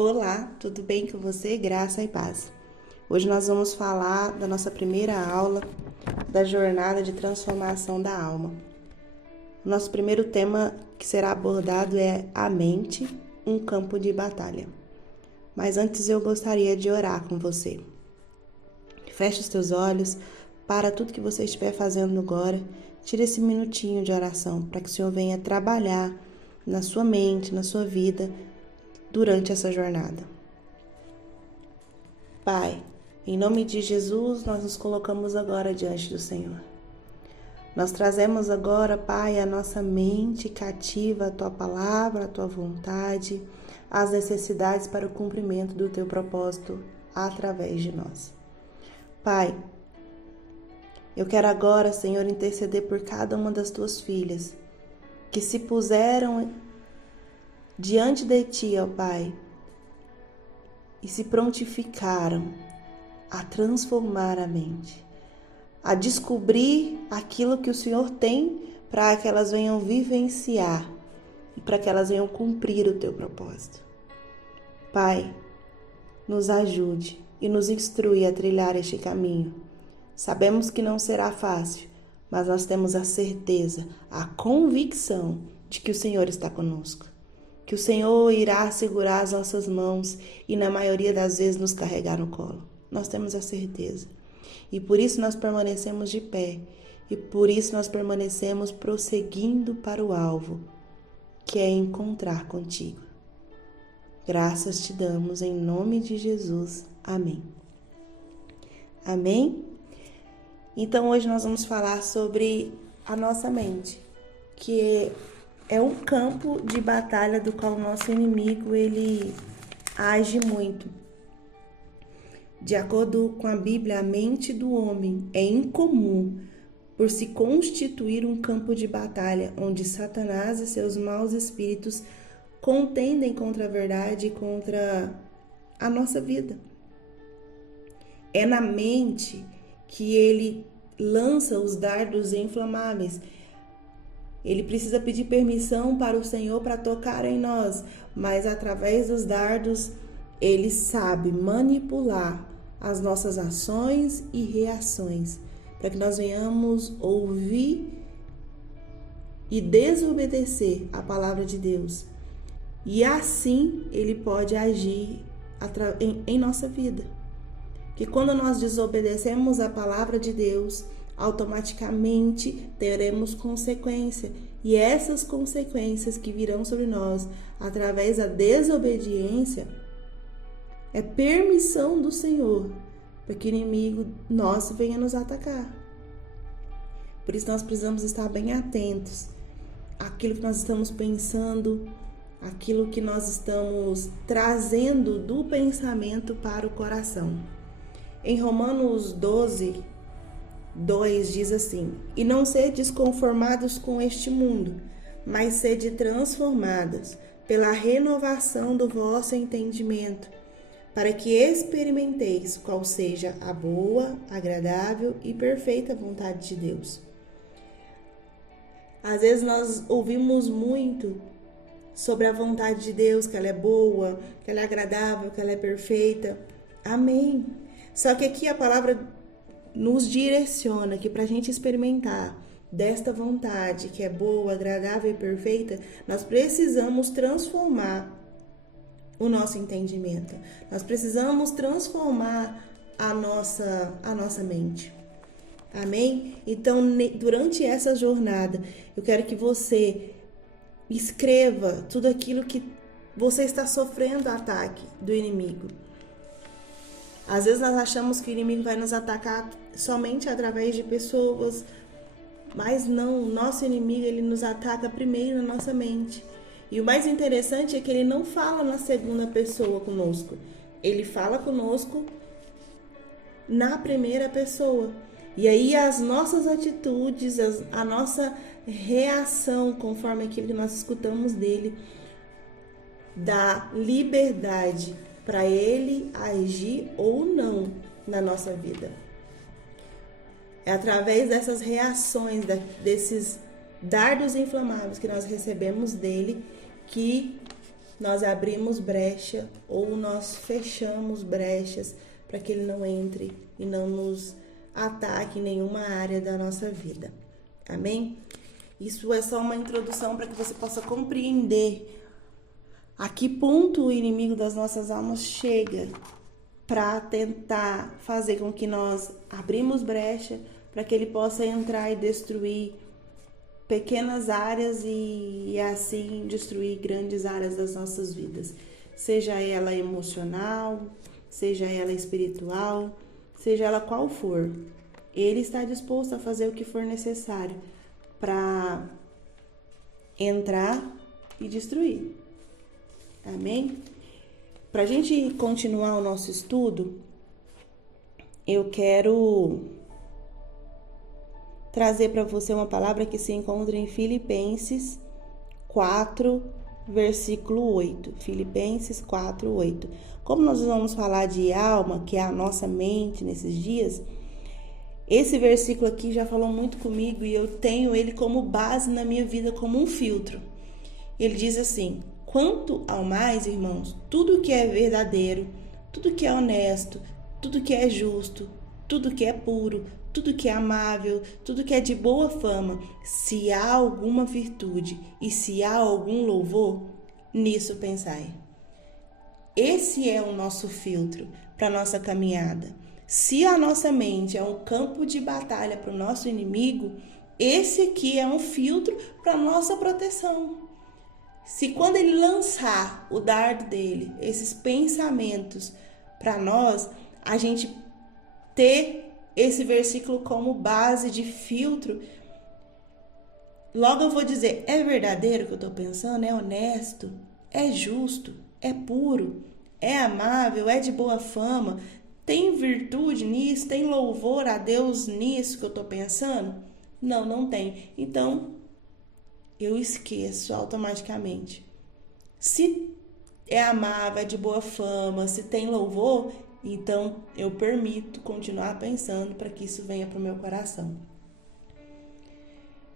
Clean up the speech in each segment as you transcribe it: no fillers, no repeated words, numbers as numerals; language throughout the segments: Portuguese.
Olá, tudo bem com você? Graça e paz. Hoje nós vamos falar da nossa primeira aula da jornada de transformação da alma. O nosso primeiro tema que será abordado é a mente, um campo de batalha. Mas antes eu gostaria de orar com você. Feche os teus olhos, para tudo que você estiver fazendo agora, tire esse minutinho de oração para que o Senhor venha trabalhar na sua mente, na sua vida, durante essa jornada. Pai, em nome de Jesus, nós nos colocamos agora diante do Senhor. Nós trazemos agora, Pai, a nossa mente cativa à Tua palavra, à Tua vontade, às necessidades para o cumprimento do Teu propósito através de nós. Pai, eu quero agora, Senhor, interceder por cada uma das Tuas filhas que se puseram diante de Ti, ó Pai, e se prontificaram a transformar a mente, a descobrir aquilo que o Senhor tem para que elas venham vivenciar e para que elas venham cumprir o Teu propósito. Pai, nos ajude e nos instrui a trilhar este caminho. Sabemos que não será fácil, mas nós temos a certeza, a convicção de que o Senhor está conosco. Que o Senhor irá segurar as nossas mãos e na maioria das vezes nos carregar no colo. Nós temos a certeza. E por isso nós permanecemos de pé. E por isso nós permanecemos prosseguindo para o alvo, que é encontrar contigo. Graças te damos em nome de Jesus. Amém. Amém? Então hoje nós vamos falar sobre a nossa mente, que é um campo de batalha do qual o nosso inimigo ele age muito. De acordo com a Bíblia, a mente do homem é incomum por se constituir um campo de batalha onde Satanás e seus maus espíritos contendem contra a verdade e contra a nossa vida. É na mente que ele lança os dardos inflamáveis. Ele precisa pedir permissão para o Senhor para tocar em nós, mas através dos dardos, ele sabe manipular as nossas ações e reações, para que nós venhamos ouvir e desobedecer a palavra de Deus. E assim ele pode agir em nossa vida. Que quando nós desobedecemos a palavra de Deus, automaticamente teremos consequência. E essas consequências que virão sobre nós através da desobediência é permissão do Senhor para que o inimigo nosso venha nos atacar. Por isso nós precisamos estar bem atentos àquilo que nós estamos pensando, àquilo que nós estamos trazendo do pensamento para o coração. Em Romanos 12, 2 diz assim: E não sedes conformados com este mundo, mas sede transformados pela renovação do vosso entendimento, para que experimenteis qual seja a boa, agradável e perfeita vontade de Deus. Às vezes nós ouvimos muito sobre a vontade de Deus, que ela é boa, que ela é agradável, que ela é perfeita. Amém. Só que aqui a palavra nos direciona que para a gente experimentar desta vontade que é boa, agradável e perfeita, nós precisamos transformar o nosso entendimento. Nós precisamos transformar a nossa mente. Amém? Então, durante essa jornada, eu quero que você escreva tudo aquilo que você está sofrendo ataque do inimigo. Às vezes nós achamos que o inimigo vai nos atacar somente através de pessoas, mas não, o nosso inimigo ele nos ataca primeiro na nossa mente. E o mais interessante é que ele não fala na segunda pessoa conosco, ele fala conosco na primeira pessoa. E aí as nossas atitudes, a nossa reação conforme aquilo que nós escutamos dele, dá liberdade para ele agir ou não na nossa vida. É através dessas reações, desses dardos inflamáveis que nós recebemos dele, que nós abrimos brecha ou nós fechamos brechas para que ele não entre e não nos ataque em nenhuma área da nossa vida. Amém? Isso é só uma introdução para que você possa compreender a que ponto o inimigo das nossas almas chega para tentar fazer com que nós abrimos brecha para que ele possa entrar e destruir pequenas áreas e assim destruir grandes áreas das nossas vidas. Seja ela emocional, seja ela espiritual, seja ela qual for. Ele está disposto a fazer o que for necessário para entrar e destruir. Amém? Para a gente continuar o nosso estudo, eu quero trazer para você uma palavra que se encontra em Filipenses 4, versículo 8. Filipenses 4, 8. Como nós vamos falar de alma, que é a nossa mente nesses dias, esse versículo aqui já falou muito comigo e eu tenho ele como base na minha vida, como um filtro. Ele diz assim: quanto ao mais, irmãos, tudo que é verdadeiro, tudo que é honesto, tudo que é justo, tudo que é puro, tudo que é amável, tudo que é de boa fama, se há alguma virtude e se há algum louvor, nisso pensai. Esse é o nosso filtro para a nossa caminhada. Se a nossa mente é um campo de batalha para o nosso inimigo, esse aqui é um filtro para a nossa proteção. Se quando ele lançar o dardo dele, esses pensamentos para nós, a gente ter esse versículo como base de filtro, logo eu vou dizer, é verdadeiro o que eu estou pensando? É honesto? É justo? É puro? É amável? É de boa fama? Tem virtude nisso? Tem louvor a Deus nisso que eu estou pensando? Não, não tem. Então, eu esqueço automaticamente. Se é amável, é de boa fama, se tem louvor, então eu permito continuar pensando para que isso venha para o meu coração.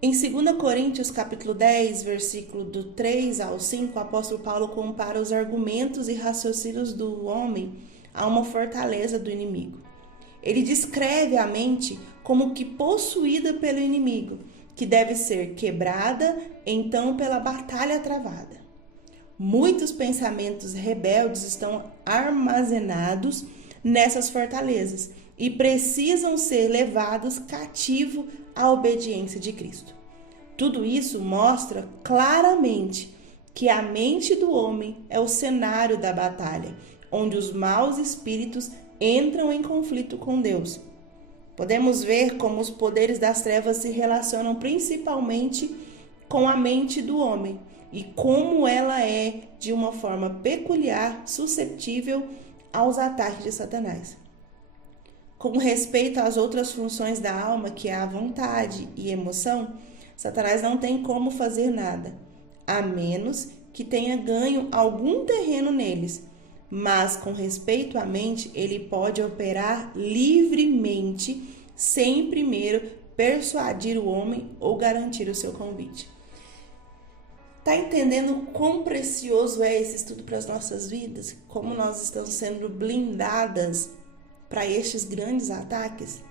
Em 2 Coríntios capítulo 10, versículo do 3 ao 5, o apóstolo Paulo compara os argumentos e raciocínios do homem a uma fortaleza do inimigo. Ele descreve a mente como que possuída pelo inimigo, que deve ser quebrada, então, pela batalha travada. Muitos pensamentos rebeldes estão armazenados nessas fortalezas e precisam ser levados cativo à obediência de Cristo. Tudo isso mostra claramente que a mente do homem é o cenário da batalha, onde os maus espíritos entram em conflito com Deus. Podemos ver como os poderes das trevas se relacionam principalmente com a mente do homem e como ela é, de uma forma peculiar, suscetível aos ataques de Satanás. Com respeito às outras funções da alma, que é a vontade e emoção, Satanás não tem como fazer nada, a menos que tenha ganho algum terreno neles. Mas, com respeito à mente, ele pode operar livremente, sem primeiro persuadir o homem ou garantir o seu convite. Tá entendendo quão precioso é esse estudo para as nossas vidas? Como nós estamos sendo blindadas para estes grandes ataques?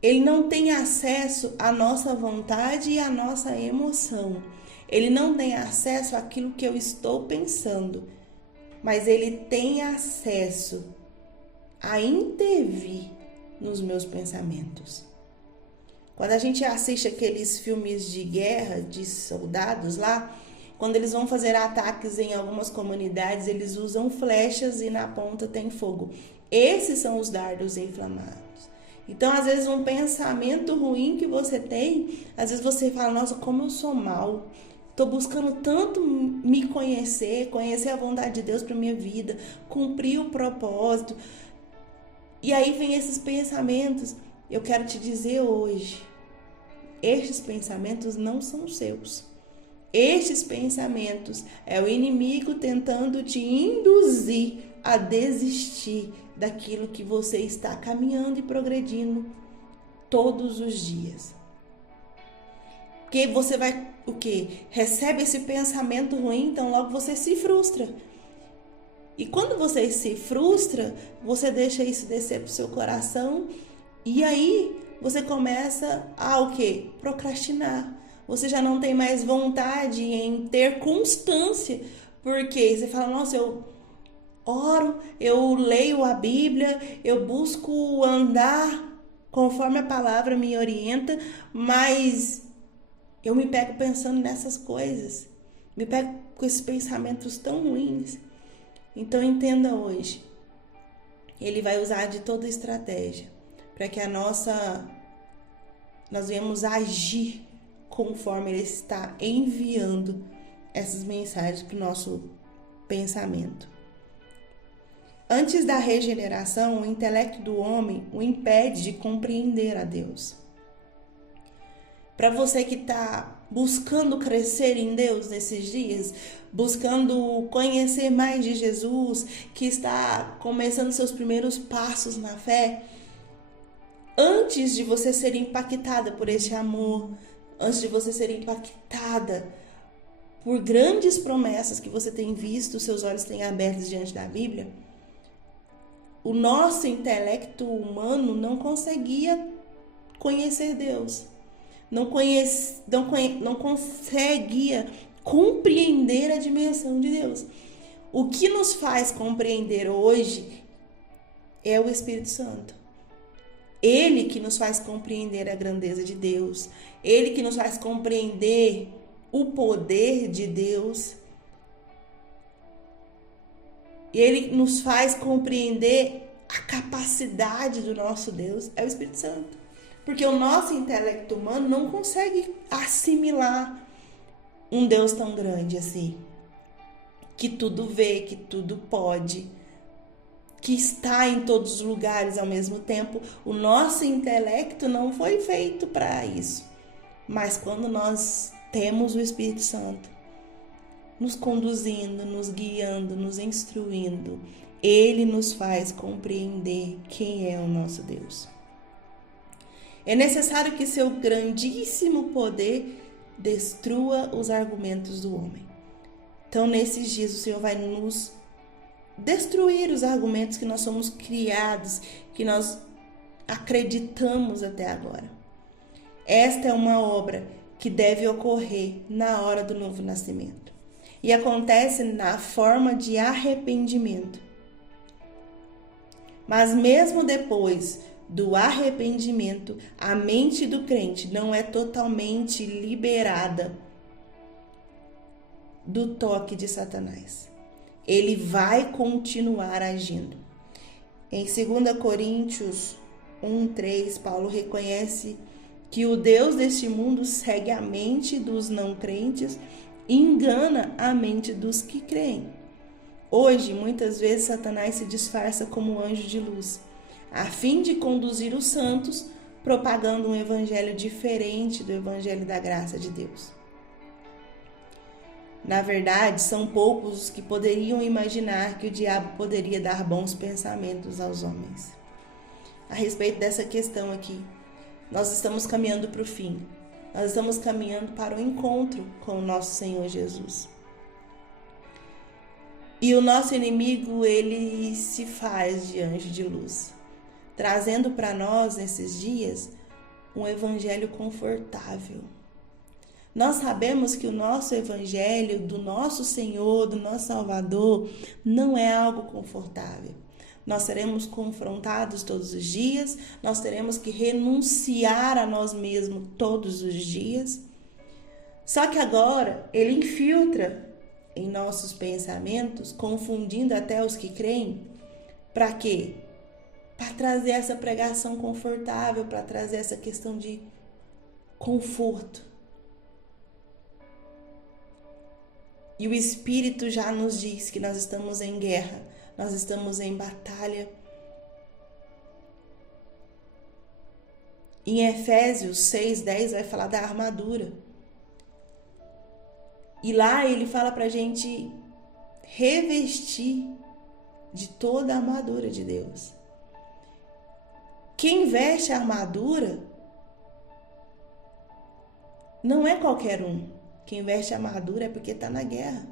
Ele não tem acesso à nossa vontade e à nossa emoção. Ele não tem acesso àquilo que eu estou pensando, mas ele tem acesso a intervir nos meus pensamentos. Quando a gente assiste aqueles filmes de guerra, de soldados lá, quando eles vão fazer ataques em algumas comunidades, eles usam flechas e na ponta tem fogo. Esses são os dardos inflamados. Então, às vezes, um pensamento ruim que você tem, às vezes você fala, nossa, como eu sou mal. Estou buscando tanto me conhecer a vontade de Deus para minha vida, cumprir o propósito. E aí vem esses pensamentos. Eu quero te dizer hoje, estes pensamentos não são seus. Estes pensamentos é o inimigo tentando te induzir a desistir daquilo que você está caminhando e progredindo todos os dias. Porque você vai o quê? Recebe esse pensamento ruim, então logo você se frustra. E quando você se frustra, você deixa isso descer pro seu coração e aí você começa a o quê? Procrastinar. Você já não tem mais vontade em ter constância, porque você fala, nossa, eu oro, eu leio a Bíblia, eu busco andar conforme a palavra me orienta, mas eu me pego pensando nessas coisas, me pego com esses pensamentos tão ruins. Então entenda hoje, ele vai usar de toda estratégia para que nós venhamos agir conforme ele está enviando essas mensagens para o nosso pensamento. Antes da regeneração, o intelecto do homem o impede de compreender a Deus. Para você que está buscando crescer em Deus nesses dias, buscando conhecer mais de Jesus, que está começando seus primeiros passos na fé, antes de você ser impactada por este amor, antes de você ser impactada por grandes promessas que você tem visto, seus olhos têm abertos diante da Bíblia, o nosso intelecto humano não conseguia conhecer Deus. Não conseguia compreender a dimensão de Deus. O que nos faz compreender hoje é o Espírito Santo. Ele que nos faz compreender a grandeza de Deus. Ele que nos faz compreender o poder de Deus. Ele nos faz compreender a capacidade do nosso Deus. É o Espírito Santo. Porque o nosso intelecto humano não consegue assimilar um Deus tão grande assim. Que tudo vê, que tudo pode, que está em todos os lugares ao mesmo tempo. O nosso intelecto não foi feito para isso. Mas quando nós temos o Espírito Santo nos conduzindo, nos guiando, nos instruindo, ele nos faz compreender quem é o nosso Deus. É necessário que seu grandíssimo poder destrua os argumentos do homem. Então, nesses dias, o Senhor vai nos destruir os argumentos que nós somos criados, que nós acreditamos até agora. Esta é uma obra que deve ocorrer na hora do novo nascimento. E acontece na forma de arrependimento. Mas mesmo depois do arrependimento, a mente do crente não é totalmente liberada do toque de Satanás. Ele vai continuar agindo. Em 2 Coríntios 1:3, Paulo reconhece que o Deus deste mundo segue a mente dos não crentes e engana a mente dos que creem. Hoje, muitas vezes, Satanás se disfarça como anjo de luz, a fim de conduzir os santos, propagando um evangelho diferente do evangelho da graça de Deus. Na verdade, são poucos os que poderiam imaginar que o diabo poderia dar bons pensamentos aos homens. A respeito dessa questão aqui, nós estamos caminhando para o fim. Nós estamos caminhando para o encontro com o nosso Senhor Jesus. E o nosso inimigo, ele se faz de anjo de luz, trazendo para nós, nesses dias, um evangelho confortável. Nós sabemos que o nosso evangelho, do nosso Senhor, do nosso Salvador, não é algo confortável. Nós seremos confrontados todos os dias, nós teremos que renunciar a nós mesmos todos os dias. Só que agora, ele infiltra em nossos pensamentos, confundindo até os que creem. Para quê? Para trazer essa pregação confortável, para trazer essa questão de conforto. E o Espírito já nos diz que nós estamos em guerra, nós estamos em batalha. Em Efésios 6:10 vai falar da armadura. E lá ele fala pra gente revestir de toda a armadura de Deus. Quem veste a armadura não é qualquer um. Quem veste armadura é porque está na guerra.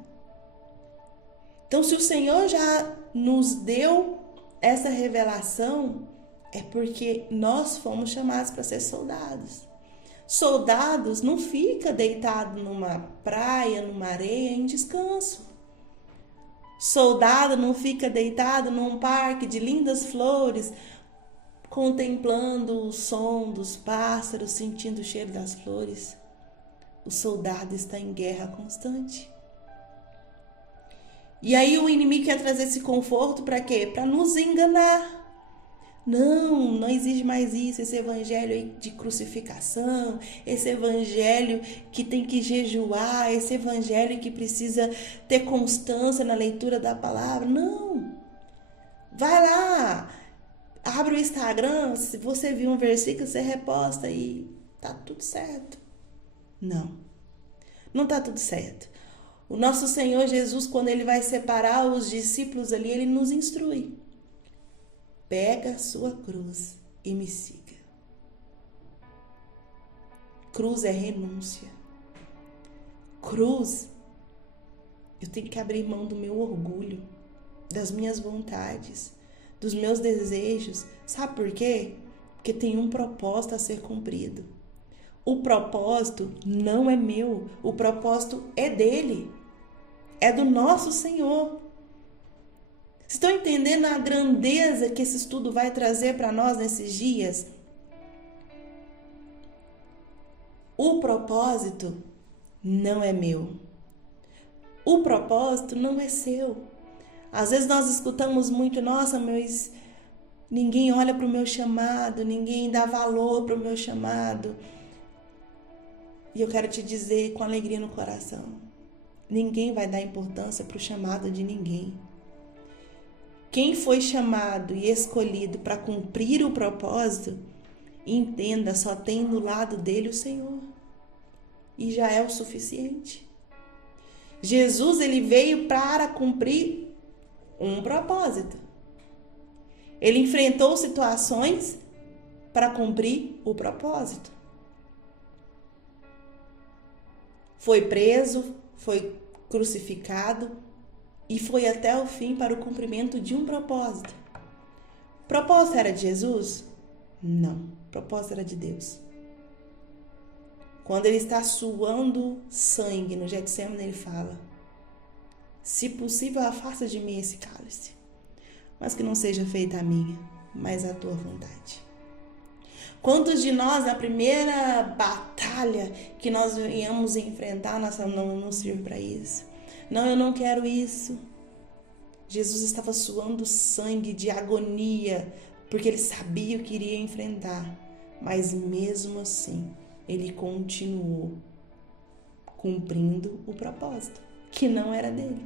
Então, se o Senhor já nos deu essa revelação, é porque nós fomos chamados para ser soldados. Soldados não ficam deitados numa praia, numa areia, em descanso. Soldado não fica deitado num parque de lindas flores, contemplando o som dos pássaros, sentindo o cheiro das flores. O soldado está em guerra constante. E aí o inimigo quer trazer esse conforto para quê? Para nos enganar. Não existe mais isso, esse evangelho aí de crucificação, esse evangelho que tem que jejuar, esse evangelho que precisa ter constância na leitura da palavra. Não. Vai lá, abre o Instagram, se você viu um versículo, você reposta e tá tudo certo. Não tá tudo certo. O nosso Senhor Jesus, quando ele vai separar os discípulos ali, ele nos instrui. Pega a sua cruz e me siga. Cruz é renúncia. Cruz, eu tenho que abrir mão do meu orgulho, das minhas vontades, dos meus desejos. Sabe por quê? Porque tem um propósito a ser cumprido. O propósito não é meu, o propósito é dele, é do nosso Senhor. Vocês estão entendendo a grandeza que esse estudo vai trazer para nós nesses dias? O propósito não é meu. O propósito não é seu. Às vezes nós escutamos muito, nossa, mas ninguém olha para o meu chamado, ninguém dá valor para o meu chamado. E eu quero te dizer com alegria no coração, ninguém vai dar importância para o chamado de ninguém. Quem foi chamado e escolhido para cumprir o propósito, entenda, só tem do lado dele o Senhor. E já é o suficiente. Jesus, ele veio para cumprir um propósito. Ele enfrentou situações para cumprir o propósito. Foi preso, foi crucificado, e foi até o fim para o cumprimento de um propósito. O propósito era de Jesus? Não, o propósito era de Deus. Quando ele está suando sangue no Getsemane, ele fala, se possível, afasta de mim esse cálice, mas que não seja feita a minha, mas a tua vontade. Quantos de nós, na primeira batalha que nós íamos enfrentar, nós não sirvo para isso? Não, eu não quero isso. Jesus estava suando sangue de agonia, porque ele sabia o que iria enfrentar. Mas mesmo assim, ele continuou cumprindo o propósito, que não era dele.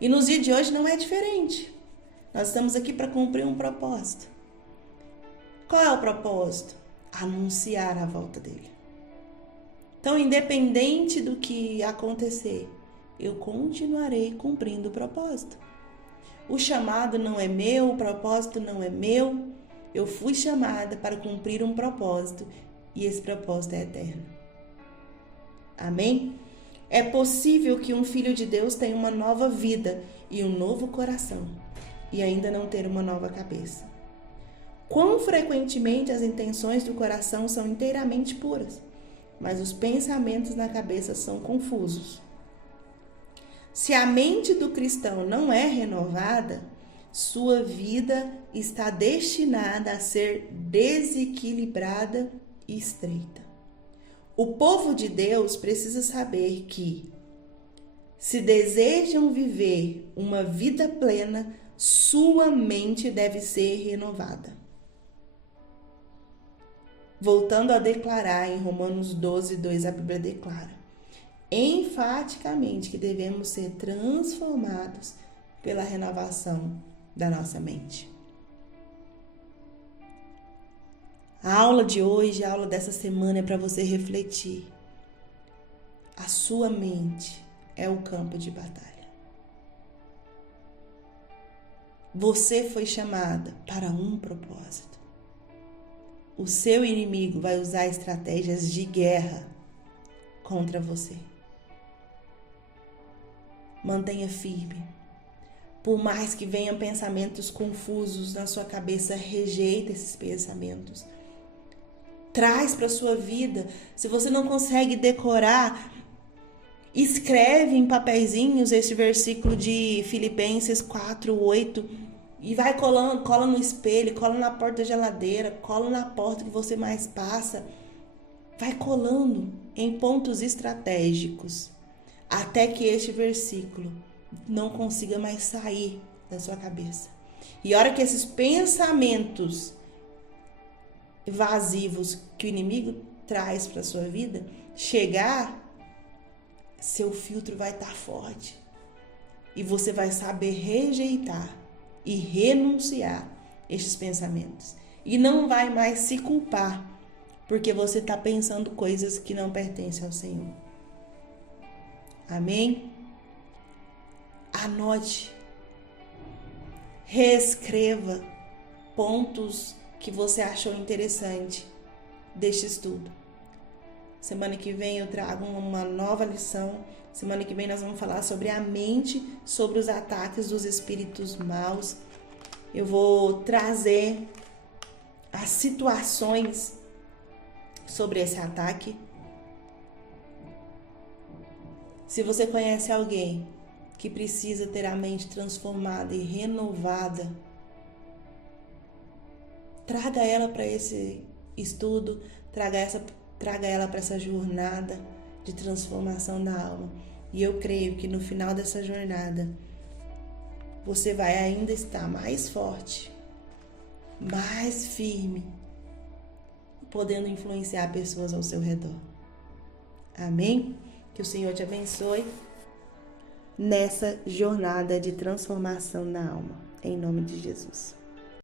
E nos dias de hoje não é diferente. Nós estamos aqui para cumprir um propósito. Qual é o propósito? Anunciar a volta dele. Então, independente do que acontecer, eu continuarei cumprindo o propósito. O chamado não é meu, o propósito não é meu. Eu fui chamada para cumprir um propósito e esse propósito é eterno. Amém? É possível que um filho de Deus tenha uma nova vida e um novo coração e ainda não ter uma nova cabeça. Quão frequentemente as intenções do coração são inteiramente puras, mas os pensamentos na cabeça são confusos. Se a mente do cristão não é renovada, sua vida está destinada a ser desequilibrada e estreita. O povo de Deus precisa saber que, se desejam viver uma vida plena, sua mente deve ser renovada. Voltando a declarar em Romanos 12:2, a Bíblia declara enfaticamente que devemos ser transformados pela renovação da nossa mente. A aula de hoje, a aula dessa semana é para você refletir. A sua mente é o campo de batalha. Você foi chamada para um propósito. O seu inimigo vai usar estratégias de guerra contra você. Mantenha firme. Por mais que venham pensamentos confusos na sua cabeça, rejeita esses pensamentos. Traz para a sua vida. Se você não consegue decorar, escreve em papeizinhos esse versículo de Filipenses 4:8 e vai colando, cola no espelho, cola na porta da geladeira, cola na porta que você mais passa. Vai colando em pontos estratégicos até que este versículo não consiga mais sair da sua cabeça. E a hora que esses pensamentos evasivos que o inimigo traz para a sua vida chegar, seu filtro vai estar forte. E você vai saber rejeitar e renunciar estes pensamentos. E não vai mais se culpar, porque você está pensando coisas que não pertencem ao Senhor. Amém? Anote, reescreva pontos que você achou interessante deste estudo. Semana que vem eu trago uma nova lição. Semana que vem nós vamos falar sobre a mente, sobre os ataques dos espíritos maus. Eu vou trazer as situações sobre esse ataque. Se você conhece alguém que precisa ter a mente transformada e renovada, traga ela para esse estudo, traga ela para essa jornada de transformação da alma. E eu creio que no final dessa jornada, você vai ainda estar mais forte, mais firme, podendo influenciar pessoas ao seu redor. Amém? Que o Senhor te abençoe nessa jornada de transformação na alma. Em nome de Jesus.